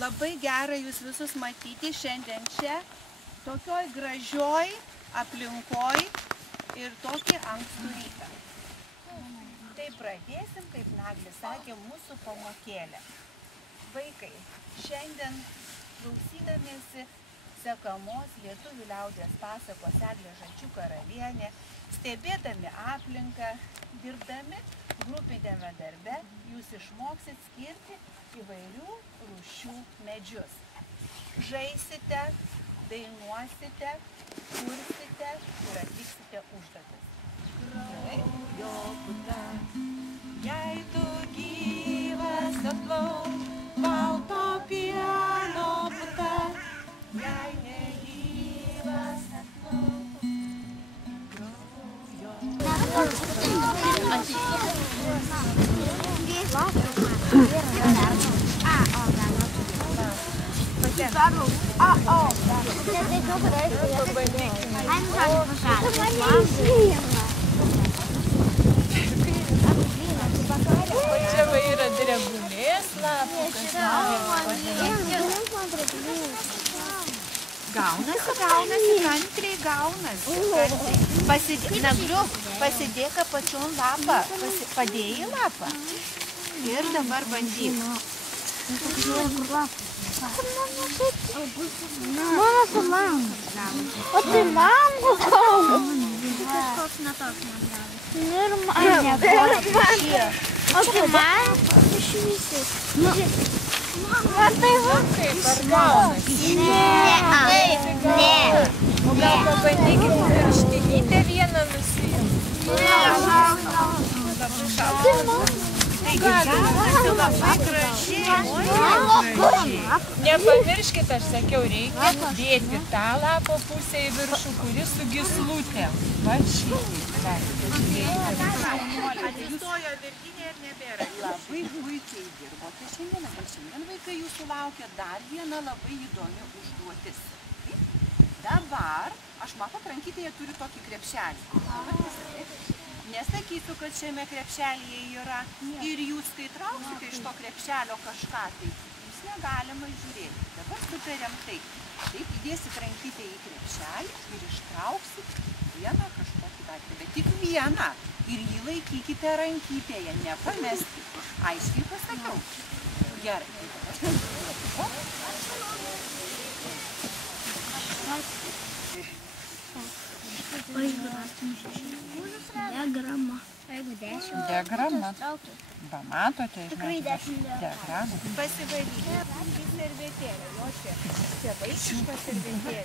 Labai gera jūs visus matyti šiandien čia, tokioj gražioj aplinkoj ir tokį ankstų rytą. Tai pradėsim, kaip Naglis sakė, mūsų pamokėlę. Vaikai, šiandien klausydamiesi sekamos lietuvių liaudies pasakos Eglė Žalčių karalienė, stebėdami aplinką, dirbdami grupiniame darbe, jūs išmoksit skirti įvairių rūšių medžius. Žaisite, dainuosite, kursite ir atliksite užduotis. Kraujo puta, jei tu gyvas atplauk, balto pieno puta, jei negyvas atplauk, Čia va yra drebulės lapukas. Gaunasi, kantriai gaunasi. Nagliuk, pasidėk apačion lapą, padėjai lapą. Ir dabar bandyk. Mano su mango. O tai mango gauna. Kažkoks netoks man gavas. Ir mango. O tai mango iš visi. Matai, va. Kaip ar gaunasi? Ne. O gal pabandykit pirštinytę vieną nusiimti? Gaunasi labai gražiai. Nepamirškit, aš sakiau, reikia dėti tą lapo pusę į viršų, kuri su gyslutėm. Va šitą. Atsistojo virtinė ir nebėra. Labai puikiai dirbote šiandien, bet šiandien vaikai jūsų laukia dar viena labai įdomi užduotis. Dabar, aš matot, rankytėje turiu tokį krepšelį. Nesakysiu, kad šiame krepšelėje yra ir jūs, kai trauksite iš to krepšelio kažką, tai jūs negalima žiūrėti. Dabar sutariam taip. Taip, įdėsit rankytę į krepšelį ir ištrauksit vieną kažkokį daiktą. Bet tik vieną. Ir jį laikykite rankytėje, nepameskit. Aiškiai pasakiau. Gerai. Diagrama. Jeigu 10. Diagrama. Va, matote, Tikrai 10 diagramą. Pasivalykite. Servetėlė, jo čia vaikiška servetėlė.